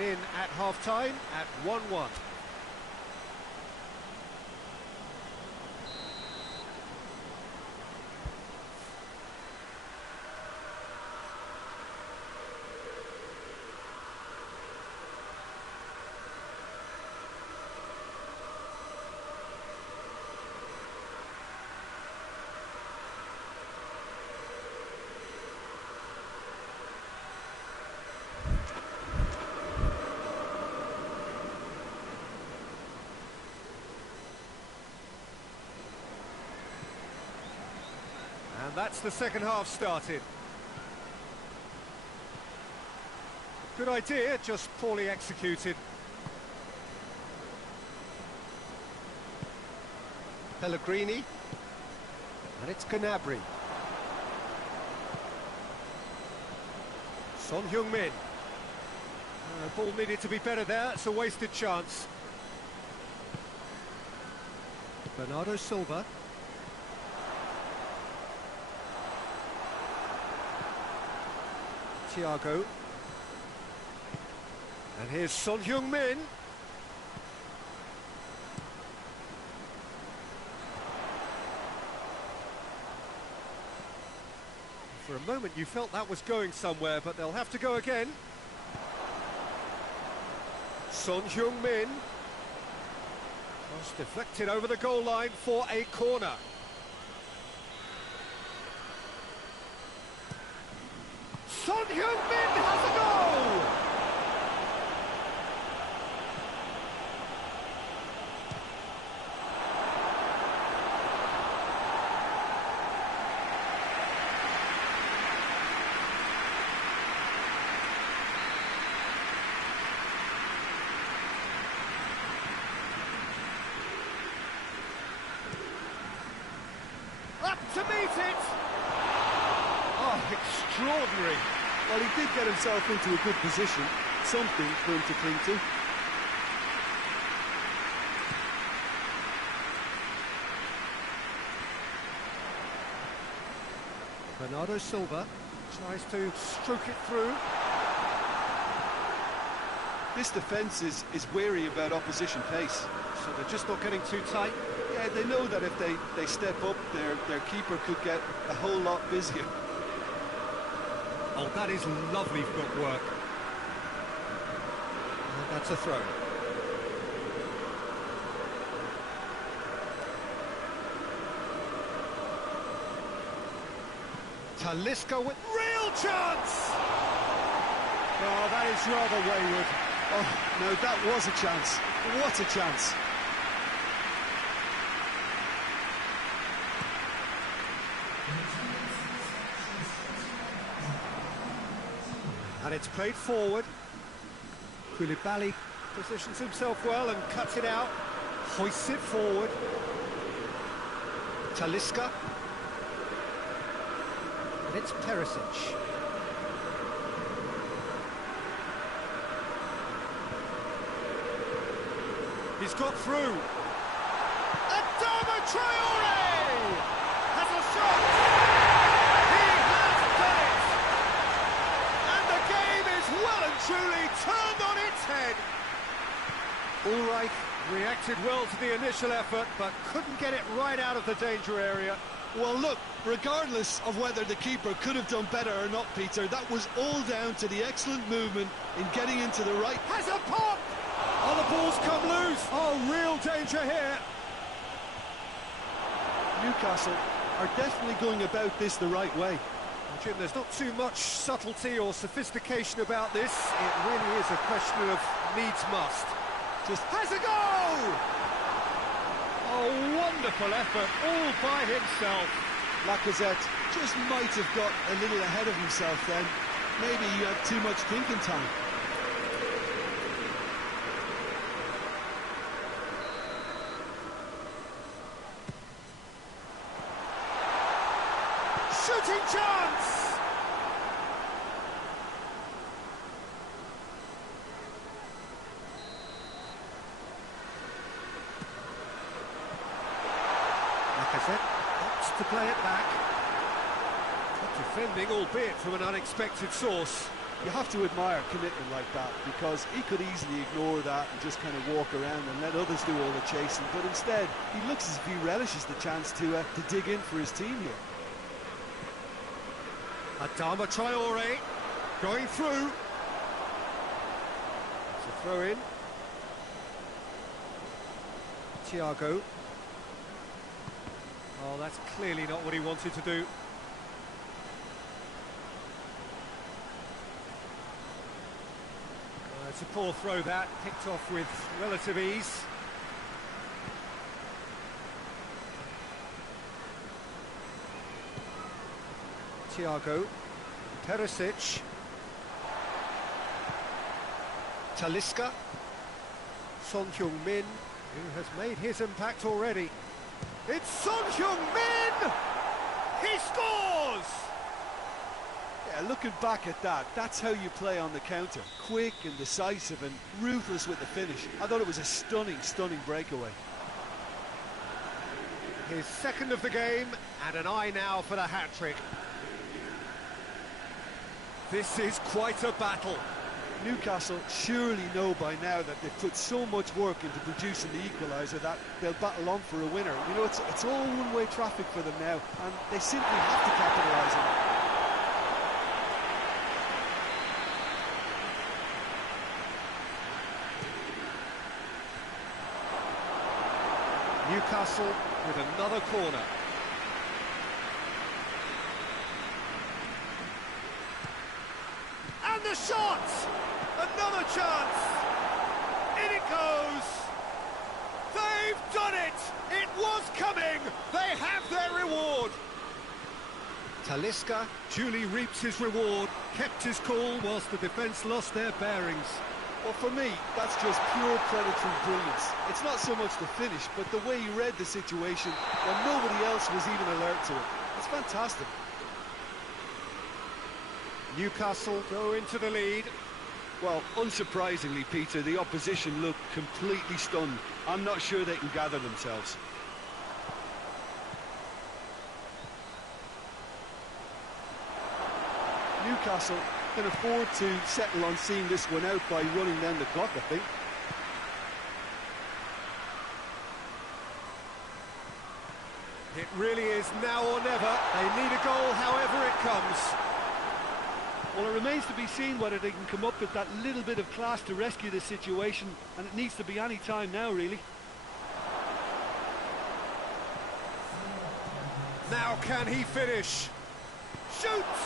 tied in at half-time at 1-1. And that's the second half started. Good idea, just poorly executed. Pellegrini. And it's Gnabry. Son Heung-min. Ball needed to be better there, it's a wasted chance. Bernardo Silva. Thiago. And here's Son Heung-min. For a moment you felt that was going somewhere, but they'll have to go again. Son Heung-min. Cross deflected over the goal line for a corner. Son Heung-min has a goal! Up to meet it! Oh, extraordinary. Well, he did get himself into a good position, something for him to cling to. Bernardo Silva tries to stroke it through. This defence is wary about opposition pace. So they're just not getting too tight. Yeah, they know that if they step up, their keeper could get a whole lot busier. Oh, that is lovely footwork. And that's a throw. Talisca with real chance! Oh, that is rather wayward. Oh, no, that was a chance. What a chance. And it's played forward. Koulibaly positions himself well and cuts it out. Hoists it forward. Talisca. And it's Perisic. He's got through. Adama Traore has a shot. He has done it. And the game is well and truly turned on its head. Ulreich reacted well to the initial effort, but couldn't get it right out of the danger area. Well, look, regardless of whether the keeper could have done better or not, Peter, that was all down to the excellent movement in getting into the right... Has a pop! Oh, the ball's come loose! Oh, real danger here! Newcastle are definitely going about this the right way. Jim, there's not too much subtlety or sophistication about this. It really is a question of needs must. Just has a go! Oh, wonderful effort, all by himself. Lacazette just might have got a little ahead of himself then. Maybe he had too much thinking time. Shooting chance! Lacazette opts to play it back. Good defending, albeit from an unexpected source. You have to admire commitment like that, because he could easily ignore that and just kind of walk around and let others do all the chasing, but instead he looks as if he relishes the chance to dig in for his team here. Adama Traore going through. It's a throw in. Thiago. Oh, that's clearly not what he wanted to do. It's a poor throw that, picked off with relative ease. Thiago, Perisic, Talisca, Son Heung-min, who has made his impact already. It's Son Heung-min! He scores! Yeah, looking back at that, that's how you play on the counter. Quick and decisive and ruthless with the finish. I thought it was a stunning, stunning breakaway. His second of the game, and an eye now for the hat-trick. This is quite a battle. Newcastle surely know by now that they've put so much work into producing the equaliser that they'll battle on for a winner. You know, it's all one-way traffic for them now, and they simply have to capitalise on it. Newcastle with another corner. And the shot! Another chance! In it goes! They've done it! It was coming! They have their reward! Talisca duly reaps his reward, kept his cool whilst the defence lost their bearings. Well, for me, that's just pure predatory brilliance. It's not so much the finish, but the way he read the situation when nobody else was even alert to it. It's fantastic. Newcastle go into the lead. Well, unsurprisingly, Peter, the opposition look completely stunned. I'm not sure they can gather themselves. Newcastle can afford to settle on seeing this one out by running down the clock, I think. It really is now or never. They need a goal however it comes. Well, it remains to be seen whether they can come up with that little bit of class to rescue the situation, and it needs to be any time now, really. Now can he finish? Shoots!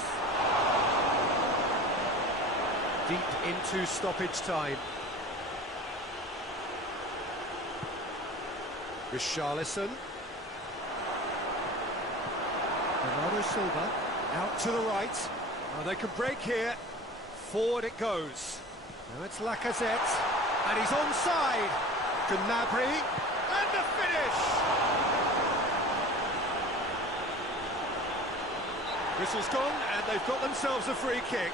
Deep into stoppage time. Richarlison. Bernardo Silva out to the right. Now they can break here. Forward it goes. Now it's Lacazette. And he's onside. Gnabry. And the finish! Whistle's gone, and they've got themselves a free kick.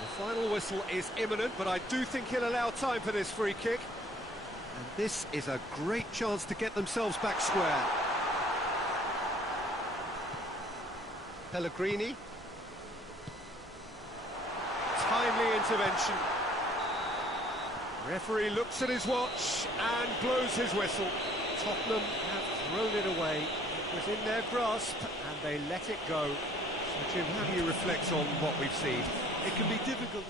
The final whistle is imminent, but I do think he'll allow time for this free kick. And this is a great chance to get themselves back square. Pellegrini. Timely intervention. Referee looks at his watch and blows his whistle. Tottenham have thrown it away. It was in their grasp and they let it go. So Jim, how do you reflect on what we've seen? It can be difficult.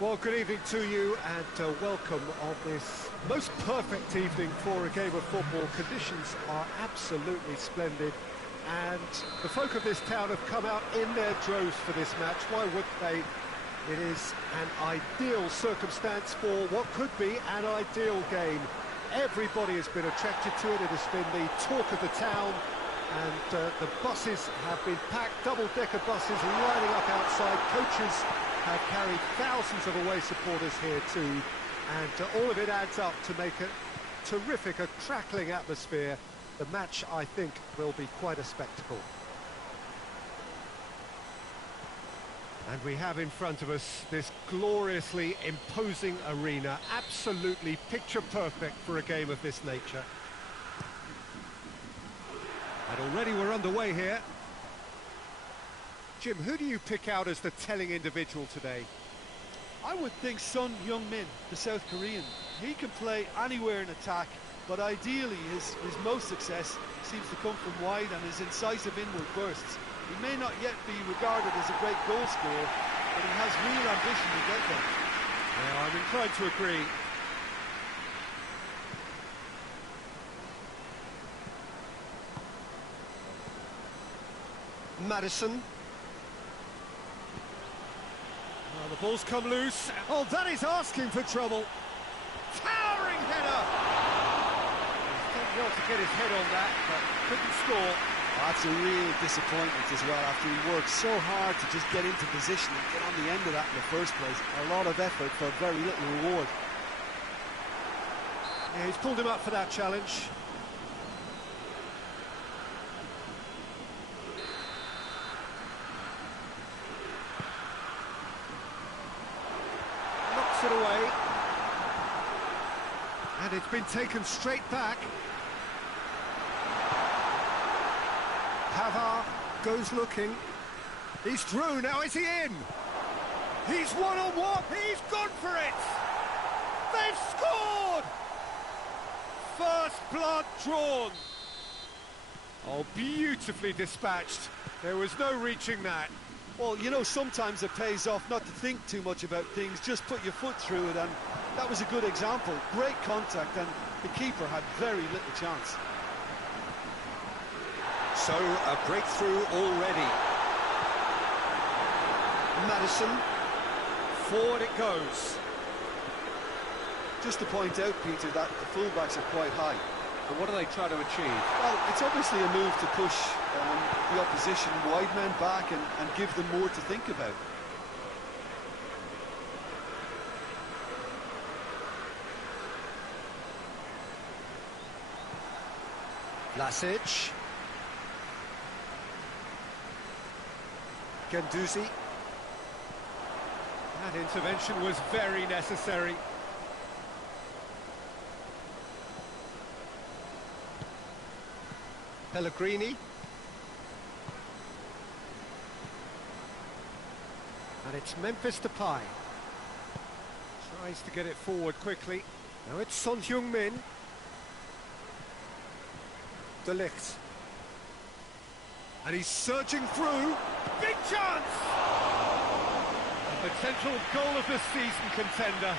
Well, good evening to you and welcome on this most perfect evening for a game of football. Conditions are absolutely splendid and the folk of this town have come out in their droves for this match. Why wouldn't they? It is an ideal circumstance for what could be an ideal game. Everybody has been attracted to it. It has been the talk of the town and the buses have been packed, double-decker buses lining up outside. Coaches have carried thousands of away supporters here too, and all of it adds up to make a terrific, a crackling atmosphere. The match, I think, will be quite a spectacle. And we have in front of us this gloriously imposing arena, absolutely picture perfect for a game of this nature. And already we're underway here. Jim, who do you pick out as the telling individual today? I would think Son Heung-min, the South Korean. He can play anywhere in attack, but ideally his most success seems to come from wide and his incisive inward bursts. He may not yet be regarded as a great goal scorer, but he has real ambition to get there. Yeah, I'm inclined to agree. Madison. Oh, the ball's come loose. Oh, that is asking for trouble. Towering header. He's done well to get his head on that, but couldn't score. That's a real disappointment as well, after he worked so hard to just get into position and get on the end of that in the first place. A lot of effort for very little reward. Yeah, he's pulled him up for that challenge. Knocks it away. And it's been taken straight back. Pavard goes looking. He's through, now is he in? He's one-on-one, he's gone for it! They've scored! First blood drawn. Oh, beautifully dispatched. There was no reaching that. Well, you know, sometimes it pays off not to think too much about things, just put your foot through it, and that was a good example. Great contact, and the keeper had very little chance. So, a breakthrough already. Madison, forward it goes. Just to point out, Peter, that the fullbacks are quite high. But what are they trying to achieve? Well, it's obviously a move to push the opposition wide men back and give them more to think about. Vlasic. Guendouzi. That intervention was very necessary. Pellegrini. And it's Memphis Depay. Tries to get it forward quickly. Now it's Son Heung-min. De Ligt. And he's surging through. Big chance! A potential goal of the season contender,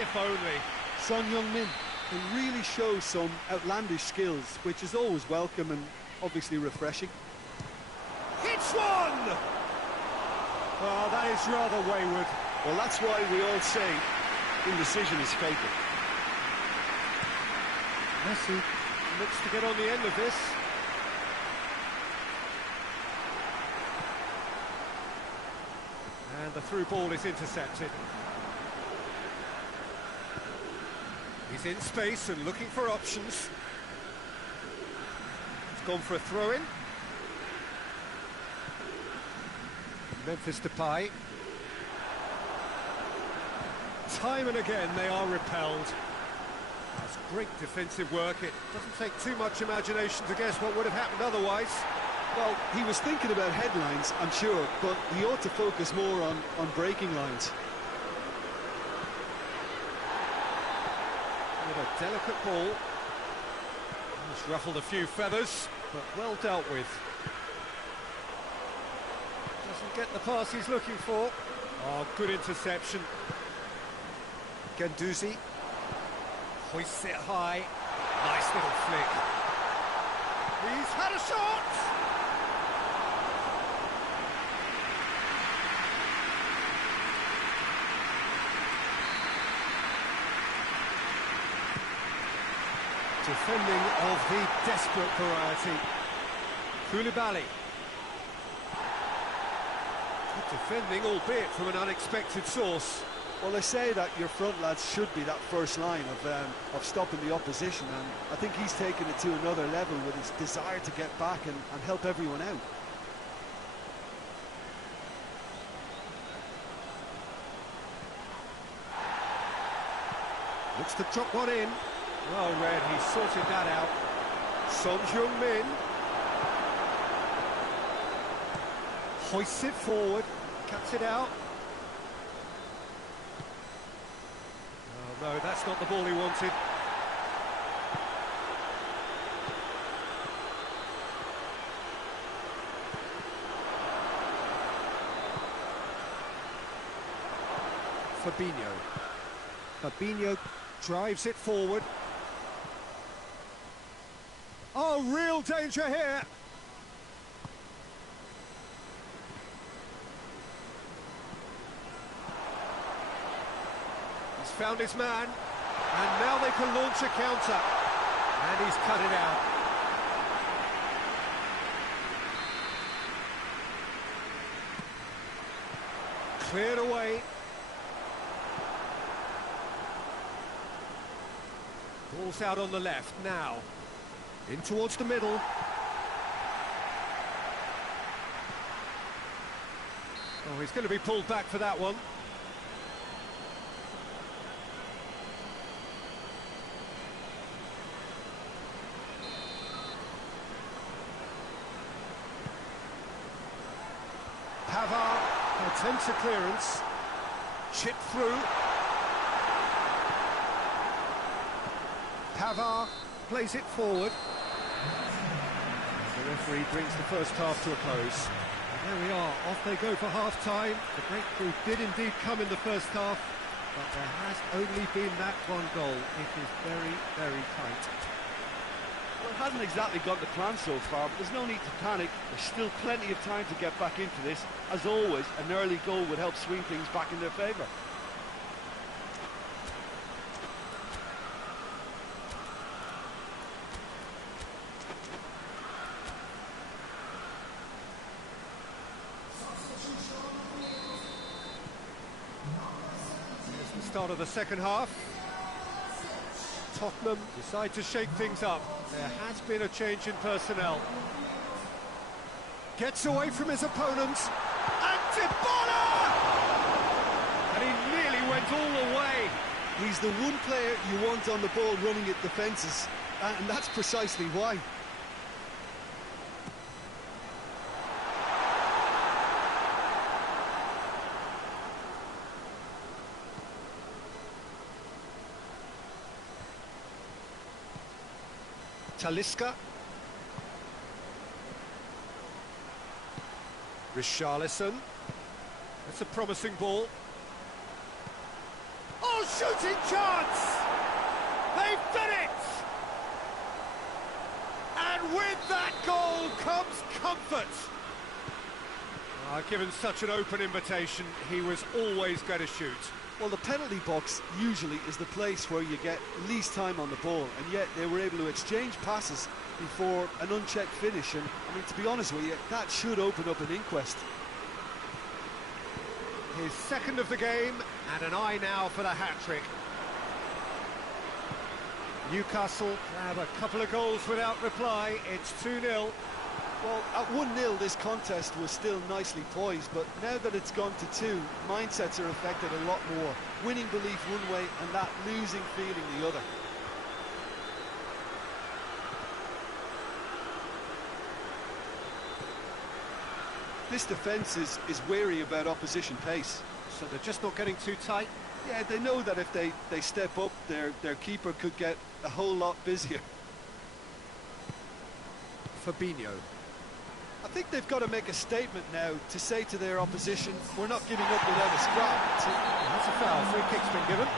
if only. Son Heung-min, who really shows some outlandish skills, which is always welcome and obviously refreshing. Hits one! Oh, that is rather wayward. Well, that's why we all say indecision is fatal. Messi looks to get on the end of this. And the through ball is intercepted. He's in space and looking for options. He's gone for a throw-in. Memphis Depay. Time and again they are repelled. That's great defensive work. It doesn't take too much imagination to guess what would have happened otherwise. Well, he was thinking about headlines, I'm sure, but he ought to focus more on breaking lines. With a delicate ball. He's ruffled a few feathers, but well dealt with. Doesn't get the pass he's looking for. Oh, good interception. Guendouzi hoists it high. Nice little flick. He's had a shot! Defending of the desperate variety. Koulibaly. Good defending, albeit from an unexpected source. Well, they say that your front lads should be that first line of stopping the opposition, and I think he's taken it to another level with his desire to get back and help everyone out. Looks to drop one in. Well read, he sorted that out. Son Heung-min hoists it forward, cuts it out. Oh no, that's not the ball he wanted. Fabinho drives it forward. Oh, real danger here. He's found his man, and now they can launch a counter. And he's cut it out. Cleared away. Ball's out on the left now. In towards the middle. Oh, he's going to be pulled back for that one. Pavard attempts a clearance. Chip through. Pavard plays it forward. The referee brings the first half to a close. And there we are, off they go for half-time. The breakthrough did indeed come in the first half, but there has only been that one goal. It is very, very tight. Well, it hasn't exactly got the plan so far, but there's no need to panic. There's still plenty of time to get back into this. As always, an early goal would help swing things back in their favour. Here's the start of the second half. Tottenham decide to shake things up. There has been a change in personnel. Gets away from his opponents. And Dybala! And he nearly went all the way. He's the one player you want on the ball running at defences, and that's precisely why. Talisca. Richarlison. That's a promising ball. Oh, shooting chance! They've done it! And with that goal comes comfort. Given such an open invitation, he was always going to shoot. Well, the penalty box usually is the place where you get least time on the ball, and yet they were able to exchange passes before an unchecked finish, and I mean, to be honest with you, that should open up an inquest. His second of the game, and an eye now for the hat-trick. Newcastle grab a couple of goals without reply. It's 2-0. Well, at 1-0 this contest was still nicely poised, but now that it's gone to 2, mindsets are affected a lot more. Winning belief one way and that losing feeling the other. This defence is wary about opposition pace. So they're just not getting too tight? Yeah, they know that if they step up, their keeper could get a whole lot busier. Fabinho. I think they've got to make a statement now to say to their opposition, we're not giving up without a scrap. That's a foul. Free kick's been given.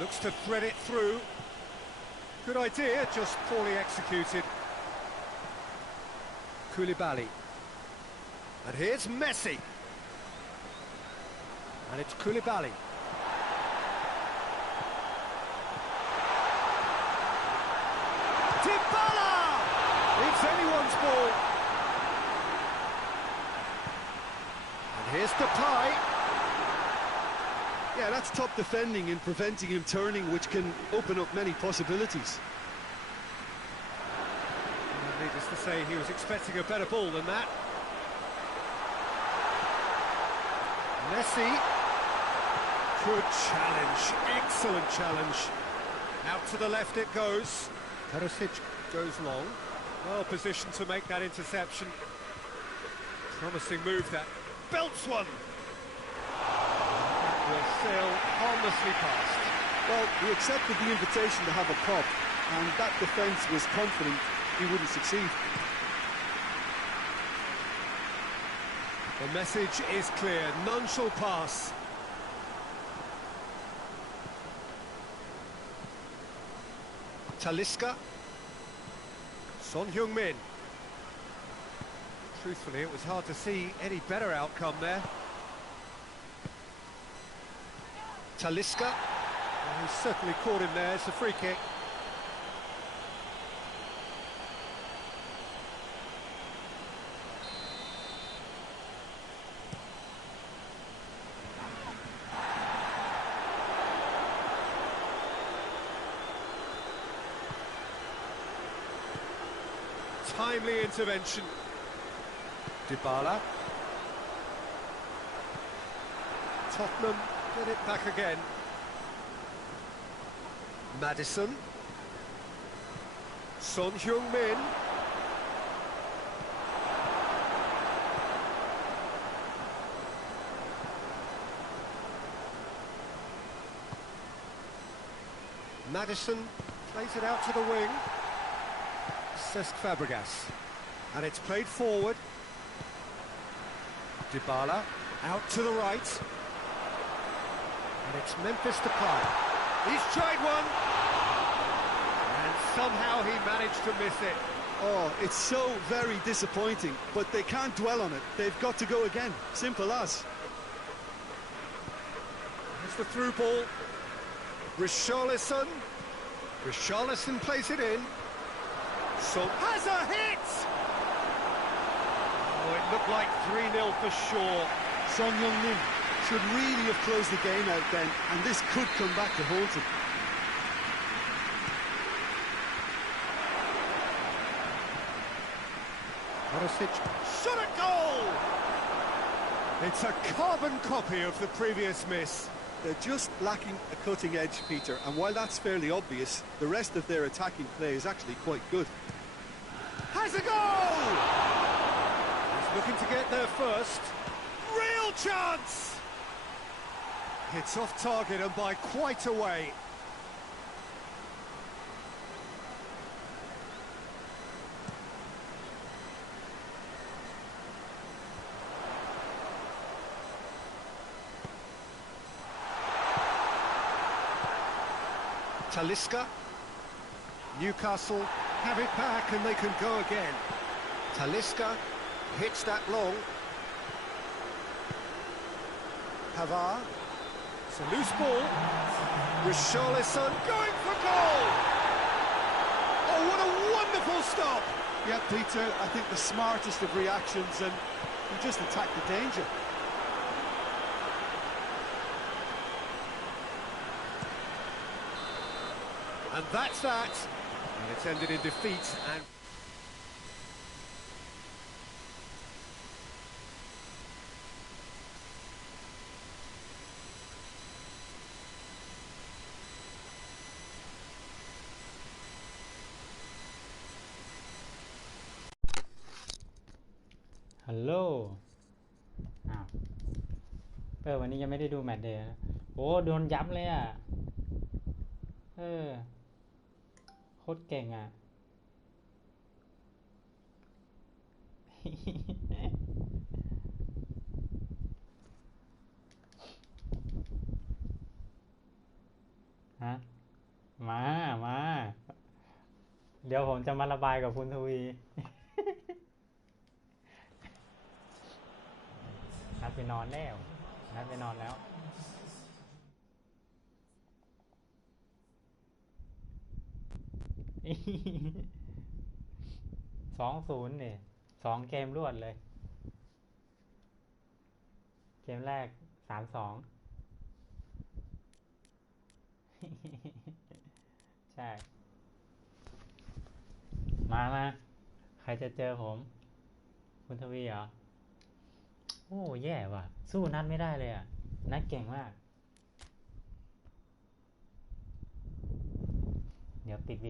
Looks to thread it through. Good idea, just poorly executed. Koulibaly. And here's Messi. And it's Koulibaly. Dybala! It's anyone's ball. And here's Depay. Yeah, that's top defending and preventing him turning, which can open up many possibilities. Well, needless to say, he was expecting a better ball than that. Messi. Good challenge, excellent challenge. Out to the left it goes. Perisic goes long. Well positioned to make that interception. Promising move that. Belts one! That will sail harmlessly past. Well, he accepted the invitation to have a pop, and that defence was confident he wouldn't succeed. The message is clear, none shall pass. Talisca. Son Heung-min. Truthfully, it was hard to see any better outcome there. Talisca. Well, he's certainly caught him there, it's a free kick. Timely intervention. Dybala. Tottenham get it back again. Maddison. Son Heung-min. Maddison plays it out to the wing. Cesc Fabregas. And it's played forward. Dybala out to the right. And it's Memphis Depay. He's tried one. And somehow he managed to miss it. Oh, it's so very disappointing, but they can't dwell on it. They've got to go again. Simple as. Here's the through ball. Richarlison. Richarlison plays it in. So has a hit! Oh, it looked like 3-0 for sure. Son Heung-min should really have closed the game out then, and this could come back to haunt him. Perisic shot a goal! It's a carbon copy of the previous miss. They're just lacking a cutting edge, Peter, and while that's fairly obvious, the rest of their attacking play is actually quite good. Has a goal! He's looking to get there first. Real chance! It's off target and by quite a way. Talisca. Newcastle have it back and they can go again. Talisca hits that long. Pavard. It's a loose ball. Richarlison going for goal! Oh, what a wonderful stop! Yeah, Peter, I think the smartest of reactions, and he just attacked the danger. And that's that. And it's ended in defeat and...ฮัลโหลอ้าววันนี้ยังไม่ได้ดูแมตช์เดย์นะโอ้โดนย้ำเลยอ่ะโคตรเก่งอ่ะ ฮะ มา มา เดี๋ยวผมจะมาระบายกับคุณทวี นัดไปนอนแล้ว นัดไปนอนแล้ว 2-0เนี่ย2 เกมรวดเลย เกมแรก 3-2 ใช่ มา ใครจะเจอผม คุณทวีเหรอ โอ้แย่ว่ะ สู้นัดไม่ได้เลยอ่ะ นัดเก่งมาก เดี๋ยวปิดวิดีโอ